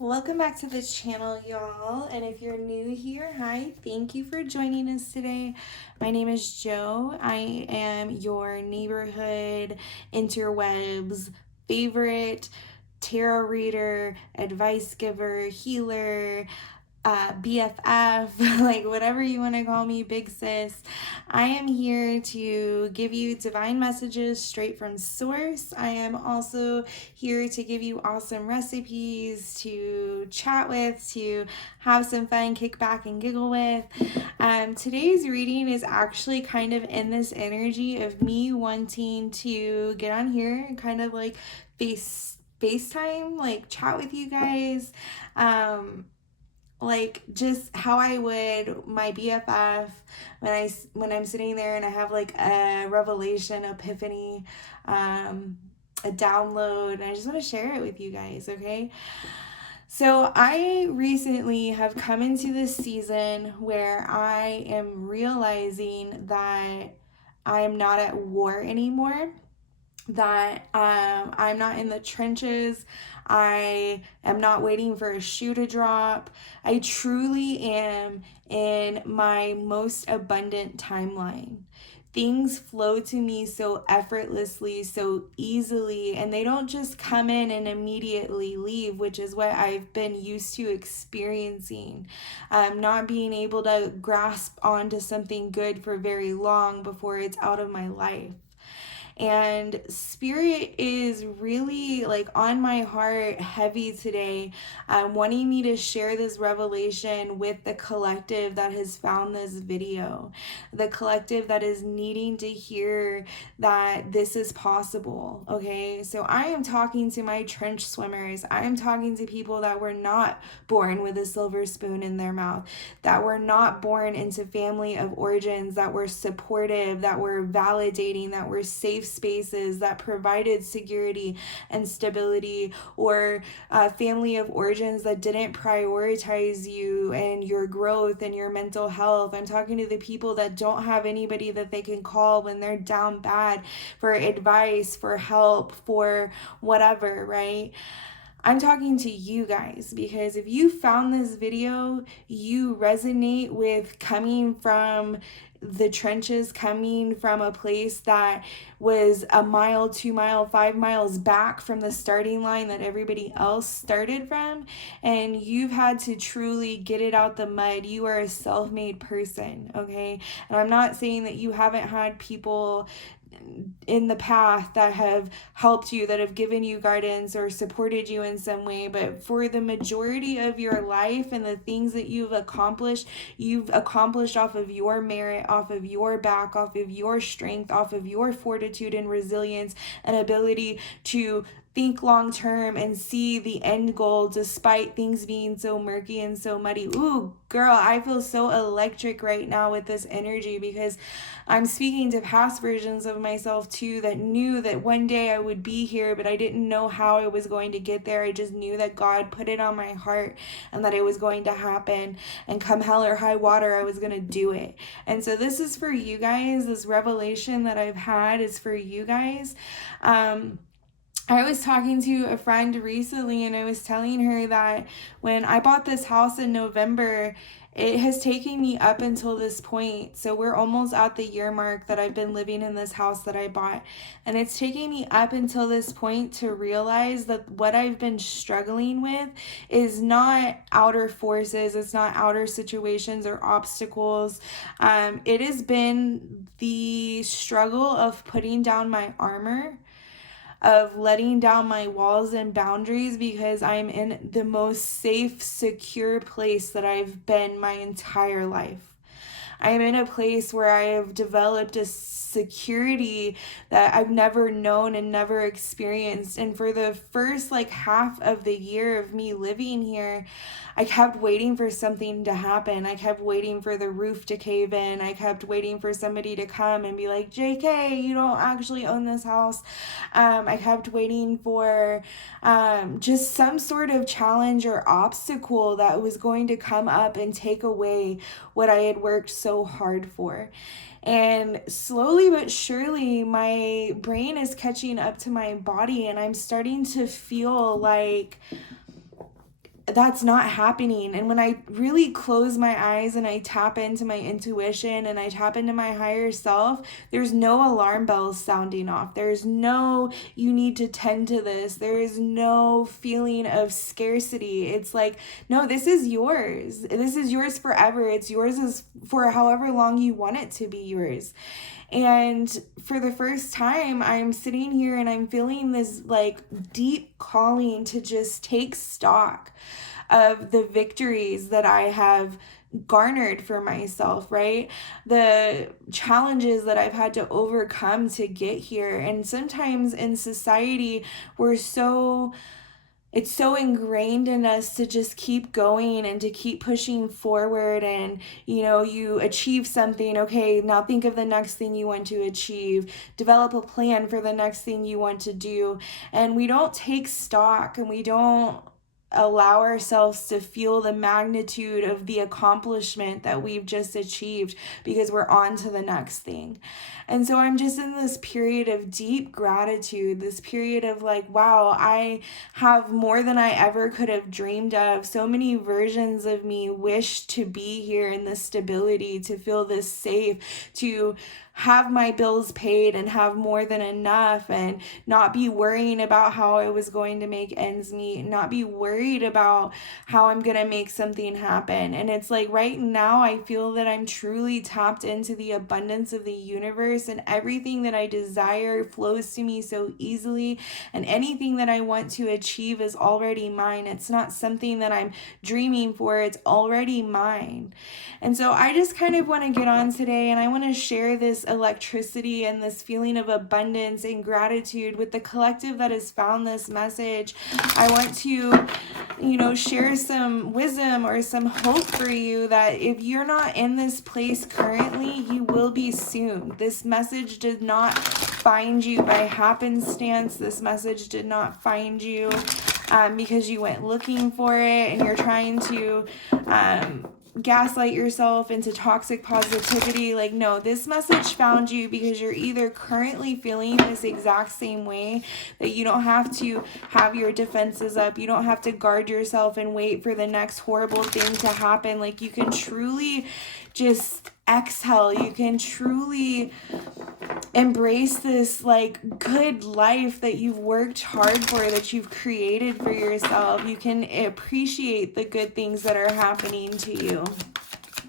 Welcome back to the channel, y'all. And if you're new here, hi, thank you for joining us today. My name is Joe. I am your neighborhood interwebs favorite tarot reader, advice giver, healer, BFF, like whatever you want to call me, big sis. I am here to give you divine messages straight from source. I am also here to give you awesome recipes to chat with, to have some fun, kick back and giggle with. Today's reading is actually kind of in this energy of me wanting to get on here and kind of like FaceTime, like chat with you guys. Like just how I would my BFF when I'm sitting there and I have like a revelation, epiphany, a download, and I just want to share it with you guys, okay? So I recently have come into this season where I am realizing that I am not at war anymore, that I'm not in the trenches. I am not waiting for a shoe to drop. I truly am in my most abundant timeline. Things flow to me so effortlessly, so easily, and they don't just come in and immediately leave, which is what I've been used to experiencing. Not being able to grasp onto something good for very long before it's out of my life. And spirit is really like on my heart heavy today, wanting me to share this revelation with the collective that has found this video, the collective that is needing to hear that this is possible. Okay, so I am talking to my trench swimmers. I am talking to people that were not born with a silver spoon in their mouth, that were not born into family of origins that were supportive, that were validating, that were safe spaces, that provided security and stability, or family of origins that didn't prioritize you and your growth and your mental health. I'm talking to the people that don't have anybody that they can call when they're down bad for advice, for help, for whatever, right? I'm talking to you guys because if you found this video, you resonate with coming from the trenches, coming from a place that was a mile, 2 mile, 5 miles back from the starting line that everybody else started from, and you've had to truly get it out the mud. You are a self-made person, okay? And I'm not saying that you haven't had people in the path that have helped you, that have given you guidance or supported you in some way, but for the majority of your life and the things that you've accomplished off of your merit, off of your back, off of your strength, off of your fortitude and resilience and ability to think long term and see the end goal despite things being so murky and so muddy. Ooh, girl, I feel so electric right now with this energy because I'm speaking to past versions of myself too that knew that one day I would be here, but I didn't know how I was going to get there. I just knew that God put it on my heart and that it was going to happen. And come hell or high water, I was going to do it. And so this is for you guys. This revelation that I've had is for you guys. I was talking to a friend recently and I was telling her that when I bought this house in November, it has taken me up until this point. So we're almost at the year mark that I've been living in this house that I bought. And it's taking me up until this point to realize that what I've been struggling with is not outer forces, it's not outer situations or obstacles. It has been the struggle of putting down my armor, of letting down my walls and boundaries, because I'm in the most safe, secure place that I've been my entire life. I am in a place where I have developed a security that I've never known and never experienced. And for the first like half of the year of me living here, I kept waiting for something to happen. I kept waiting for the roof to cave in. I kept waiting for somebody to come and be like, JK, you don't actually own this house. I kept waiting for just some sort of challenge or obstacle that was going to come up and take away what I had worked so hard for. And slowly but surely, my brain is catching up to my body, and I'm starting to feel like that's not happening. And when I really close my eyes and I tap into my intuition and I tap into my higher self, there's no alarm bells sounding off. There's no, you need to tend to this. There is no feeling of scarcity. It's like, no, this is yours. This is yours forever. It's yours as for however long you want it to be yours. And for the first time, I'm sitting here and I'm feeling this like deep calling to just take stock of the victories that I have garnered for myself, right? The challenges that I've had to overcome to get here. And sometimes in society, it's so ingrained in us to just keep going and to keep pushing forward. And you achieve something, okay, now think of the next thing you want to achieve, develop a plan for the next thing you want to do. And we don't take stock and we don't allow ourselves to feel the magnitude of the accomplishment that we've just achieved, because we're on to the next thing. And so I'm just in this period of deep gratitude, this period of like, wow, I have more than I ever could have dreamed of. So many versions of me wish to be here in this stability, to feel this safe, to have my bills paid and have more than enough, and not be worrying about how I was going to make ends meet, not be worried about how I'm going to make something happen. And it's like right now I feel that I'm truly tapped into the abundance of the universe, and everything that I desire flows to me so easily, and anything that I want to achieve is already mine. It's not something that I'm dreaming for, it's already mine. And so I just kind of want to get on today and I want to share this electricity and this feeling of abundance and gratitude with the collective that has found this message. I want to, share some wisdom or some hope for you that if you're not in this place currently, you will be soon. This message did not find you by happenstance. This message did not find you because you went looking for it and you're trying to gaslight yourself into toxic positivity. Like, no, this message found you because you're either currently feeling this exact same way, that you don't have to have your defenses up, you don't have to guard yourself and wait for the next horrible thing to happen. Like, you can truly just exhale, you can truly embrace this like good life that you've worked hard for, that you've created for yourself. You can appreciate the good things that are happening to you.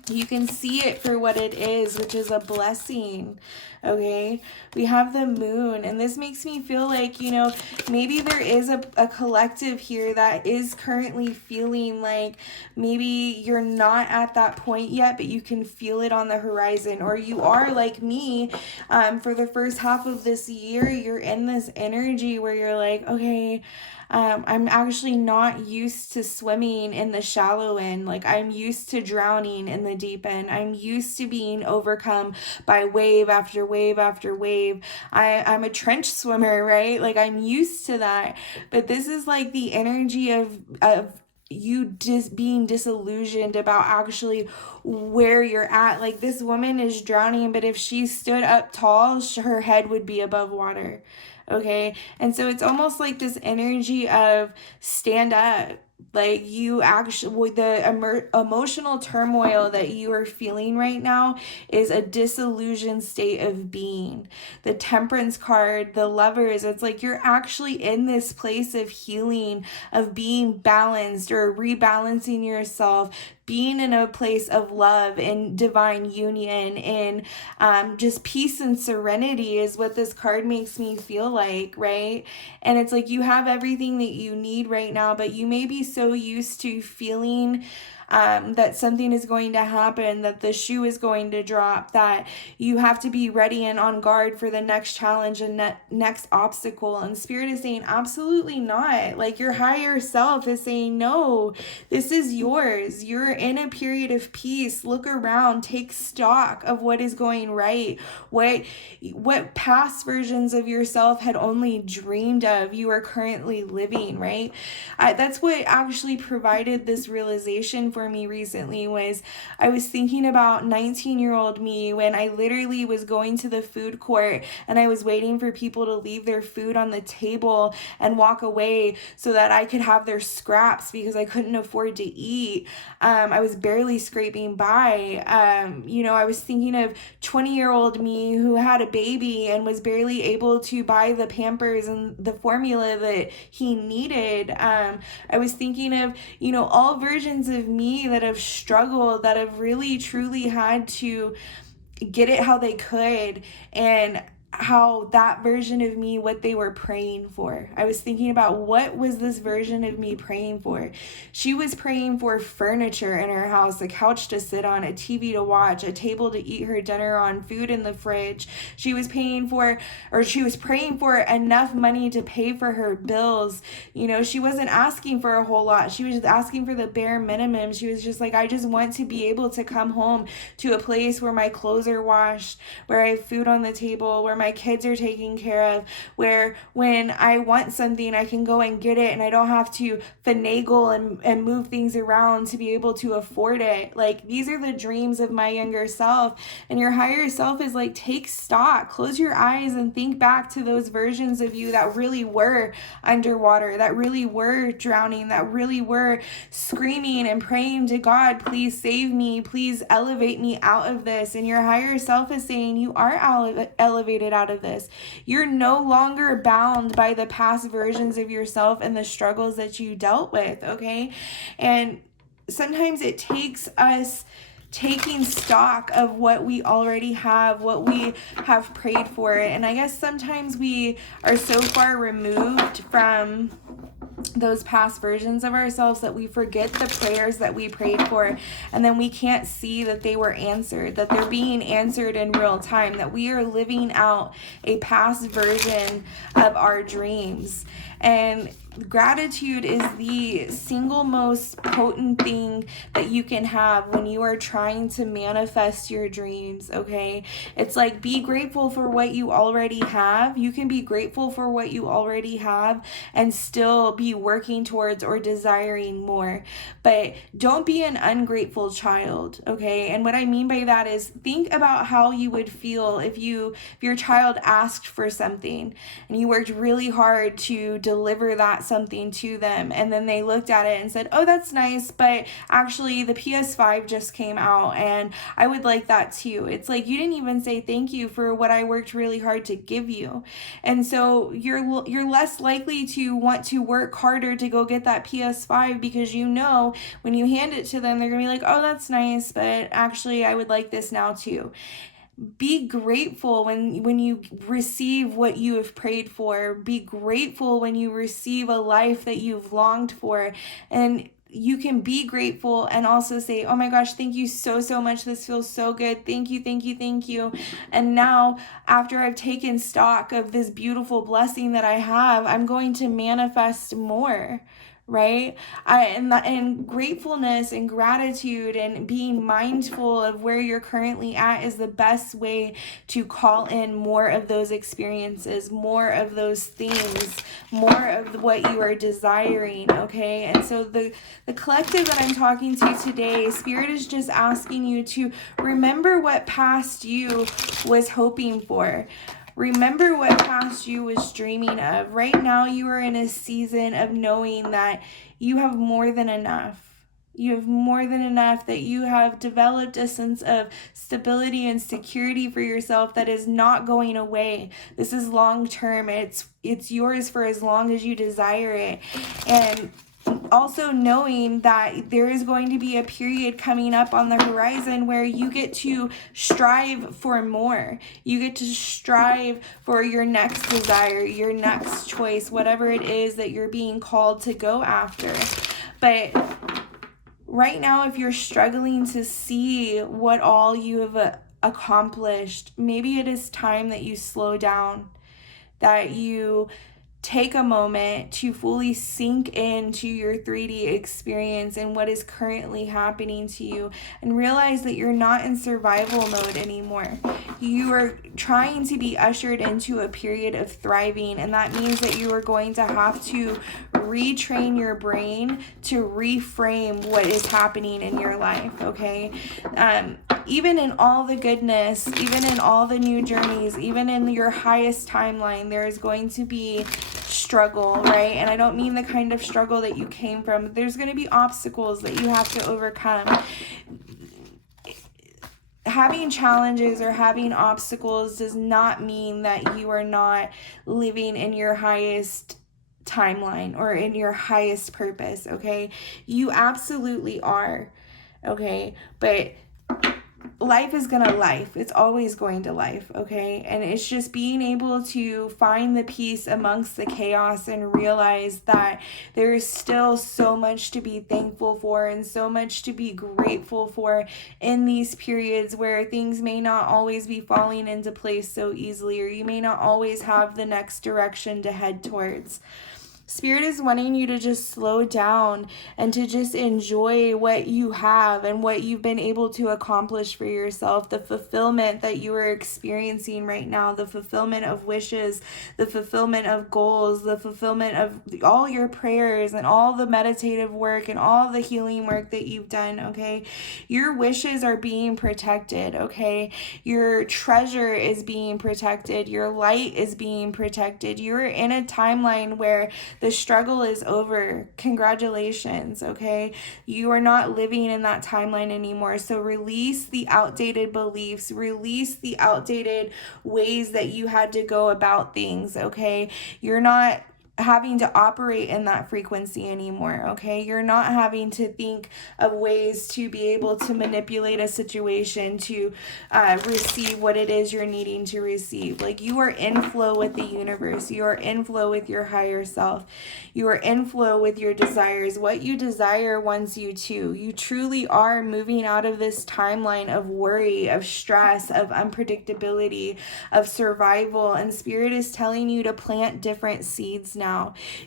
You can see it for what it is, which is a blessing. Okay, we have the moon, and this makes me feel like, maybe there is a collective here that is currently feeling like maybe you're not at that point yet, but you can feel it on the horizon. Or you are like me, for the first half of this year, you're in this energy where you're like, okay, I'm actually not used to swimming in the shallow end. Like, I'm used to drowning in the deep end. I'm used to being overcome by wave after wave after wave. I'm a trench swimmer, right? Like, I'm used to that. But this is like the energy of you just being disillusioned about actually where you're at. Like, this woman is drowning, but if she stood up tall, her head would be above water. Okay, and so it's almost like this energy of stand up. Like, you actually, the emotional turmoil that you are feeling right now is a disillusioned state of being. The Temperance card, the Lovers, it's like you're actually in this place of healing, of being balanced or rebalancing yourself, being in a place of love and divine union and just peace and serenity is what this card makes me feel like, right? And it's like you have everything that you need right now, but you may be so used to feeling that something is going to happen, that the shoe is going to drop, that you have to be ready and on guard for the next challenge and next obstacle. And Spirit is saying, absolutely not. Like, your higher self is saying, no, this is yours. You're in a period of peace. Look around, take stock of what is going right. What past versions of yourself had only dreamed of, you are currently living, right? That's what actually provided this realization for me recently was I was thinking about 19-year-old me when I literally was going to the food court and I was waiting for people to leave their food on the table and walk away so that I could have their scraps because I couldn't afford to eat. I was barely scraping by. I was thinking of 20-year-old me who had a baby and was barely able to buy the Pampers and the formula that he needed. I was thinking of, all versions of me that have struggled, that have really truly had to get it how they could, and how that version of me, what they were praying for. I was thinking about, what was this version of me praying for? She was praying for furniture in her house, a couch to sit on, a TV to watch, a table to eat her dinner on, food in the fridge. She was praying for enough money to pay for her bills. She wasn't asking for a whole lot. She was just asking for the bare minimum. She was just like, I just want to be able to come home to a place where my clothes are washed, where I have food on the table, where my kids are taken care of, where when I want something, I can go and get it and I don't have to finagle and move things around to be able to afford it. Like, these are the dreams of my younger self. And your higher self is like, take stock, close your eyes and think back to those versions of you that really were underwater, that really were drowning, that really were screaming and praying to God, please save me, please elevate me out of this. And your higher self is saying, you are elevated out of this. You're no longer bound by the past versions of yourself and the struggles that you dealt with, okay? And sometimes it takes us taking stock of what we already have, what we have prayed for. And I guess sometimes we are so far removed from those past versions of ourselves that we forget the prayers that we prayed for, and then we can't see that they were answered, that they're being answered in real time, that we are living out a past version of our dreams. And gratitude is the single most potent thing that you can have when you are trying to manifest your dreams, okay? It's like, be grateful for what you already have. You can be grateful for what you already have and still be working towards or desiring more. But don't be an ungrateful child, okay? And what I mean by that is, think about how you would feel if your child asked for something and you worked really hard to deliver that something to them, and then they looked at it and said, oh, that's nice, but actually the PS5 just came out and I would like that too. It's like, you didn't even say thank you for what I worked really hard to give you. And so you're less likely to want to work harder to go get that PS5, because when you hand it to them, they're gonna be like, oh, that's nice, but actually I would like this now too. Be grateful when you receive what you have prayed for. Be grateful when you receive a life that you've longed for. And you can be grateful and also say, oh my gosh, thank you so much. This feels so good. Thank you, thank you, thank you. And now, after I've taken stock of this beautiful blessing that I have, I'm going to manifest more. Right? And gratefulness and gratitude and being mindful of where you're currently at is the best way to call in more of those experiences, more of those things, more of what you are desiring, okay? And so the collective that I'm talking to today, Spirit is just asking you to remember what past you was hoping for. Remember what past you was dreaming of. Right now, you are in a season of knowing that you have more than enough. You have more than enough, that you have developed a sense of stability and security for yourself that is not going away. This is long term. It's yours for as long as you desire it. And also knowing that there is going to be a period coming up on the horizon where you get to strive for more. You get to strive for your next desire, your next choice, whatever it is that you're being called to go after. But right now, if you're struggling to see what all you have accomplished, maybe it is time that you slow down, that you take a moment to fully sink into your 3D experience and what is currently happening to you, and realize that you're not in survival mode anymore. You are trying to be ushered into a period of thriving, and that means that you are going to have to retrain your brain to reframe what is happening in your life, okay? Even in all the goodness, even in all the new journeys, even in your highest timeline, there is going to be struggle, right? And I don't mean the kind of struggle that you came from. There's going to be obstacles that you have to overcome. Having challenges or having obstacles does not mean that you are not living in your highest timeline or in your highest purpose, okay? You absolutely are, okay? But life is gonna life. It's always going to life, okay? And it's just being able to find the peace amongst the chaos and realize that there is still so much to be thankful for and so much to be grateful for in these periods where things may not always be falling into place so easily, or you may not always have the next direction to head towards. Spirit is wanting you to just slow down and to just enjoy what you have and what you've been able to accomplish for yourself, the fulfillment that you are experiencing right now, the fulfillment of wishes, the fulfillment of goals, the fulfillment of all your prayers and all the meditative work and all the healing work that you've done, okay? Your wishes are being protected, okay? Your treasure is being protected. Your light is being protected. You're in a timeline where the struggle is over. Congratulations, okay? You are not living in that timeline anymore. So release the outdated beliefs, release the outdated ways that you had to go about things, okay? You're not having to operate in that frequency anymore, okay? You're not having to think of ways to be able to manipulate a situation to receive what it is you're needing to receive. Like, you are in flow with the universe. You are in flow with your higher self. You are in flow with your desires. What you desire wants you to. You truly are moving out of this timeline of worry, of stress, of unpredictability, of survival, and Spirit is telling you to plant different seeds now.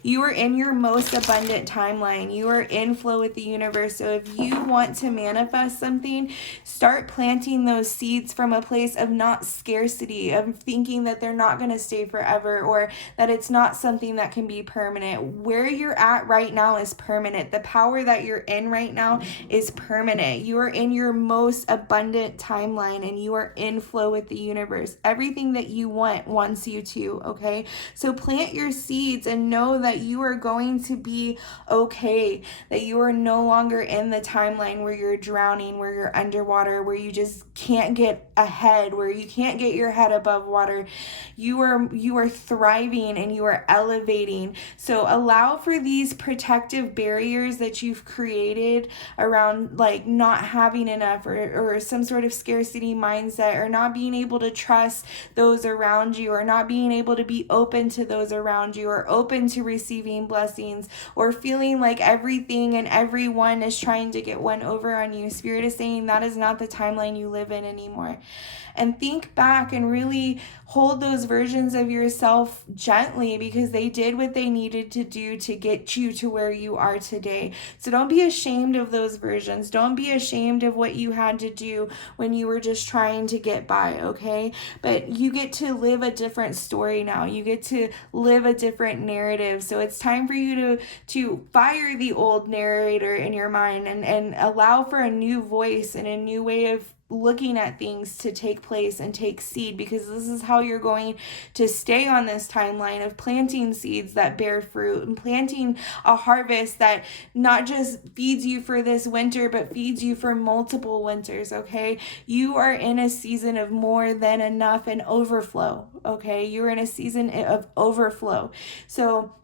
You are in your most abundant timeline. You are in flow with the universe. So if you want to manifest something, start planting those seeds from a place of not scarcity, of thinking that they're not going to stay forever, or that it's not something that can be permanent. Where you're at right now is permanent. The power that you're in right now is permanent. You are in your most abundant timeline, and you are in flow with the universe. Everything that you want wants you to, okay? So plant your seeds and know that you are going to be okay, that you are no longer in the timeline where you're drowning, where you're underwater, where you just can't get ahead, where you can't get your head above water. You are thriving and you are elevating. So allow for these protective barriers that you've created around, like, not having enough, or some sort of scarcity mindset, or not being able to trust those around you, or not being able to be open to those around you, or open to receiving blessings, or feeling like everything and everyone is trying to get one over on you. Spirit is saying that is not the timeline you live in anymore. And think back and really hold those versions of yourself gently, because they did what they needed to do to get you to where you are today. So don't be ashamed of those versions. Don't be ashamed of what you had to do when you were just trying to get by, okay? But you get to live a different story now. You get to live a different narrative. So it's time for you to fire the old narrator in your mind and allow for a new voice and a new way of looking at things to take place and take seed, because this is how you're going to stay on this timeline of planting seeds that bear fruit and planting a harvest that not just feeds you for this winter, but feeds you for multiple winters, okay? You are in a season of more than enough and overflow, okay? You're in a season of overflow. So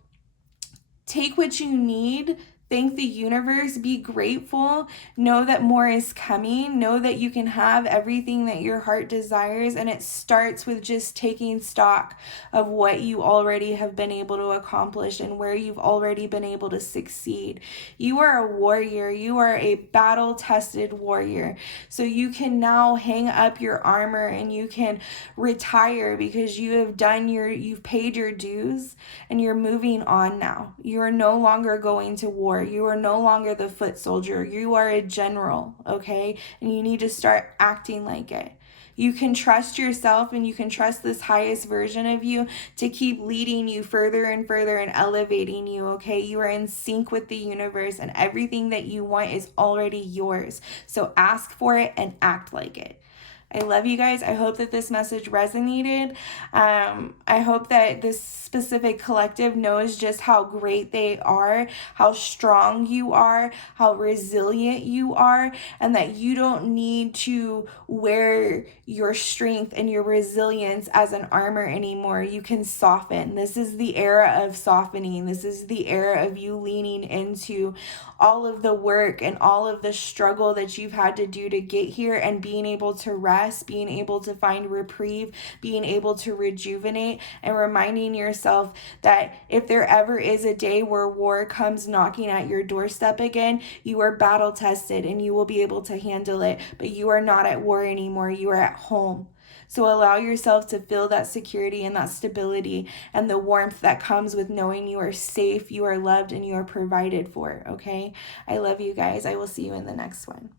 take what you need. Thank the universe. Be grateful. Know that more is coming. Know that you can have everything that your heart desires. And it starts with just taking stock of what you already have been able to accomplish and where you've already been able to succeed. You are a warrior. You are a battle-tested warrior. So you can now hang up your armor and you can retire because you've paid your dues and you're moving on now. You are no longer going to war. You are no longer the foot soldier. You are a general, okay? And you need to start acting like it. You can trust yourself and you can trust this highest version of you to keep leading you further and further and elevating you, okay? You are in sync with the universe and everything that you want is already yours. So ask for it and act like it. I love you guys. I hope that this message resonated. I hope that this specific collective knows just how great they are, how strong you are, how resilient you are, and that you don't need to wear your strength and your resilience as an armor anymore. You can soften. This is the era of softening. This is the era of you leaning into all of the work and all of the struggle that you've had to do to get here and being able to rest, being able to find reprieve, being able to rejuvenate, and reminding yourself that if there ever is a day where war comes knocking at your doorstep again, you are battle tested and you will be able to handle it, but you are not at war anymore. You are at home. So allow yourself to feel that security and that stability and the warmth that comes with knowing you are safe, you are loved, and you are provided for, okay? I love you guys. I will see you in the next one.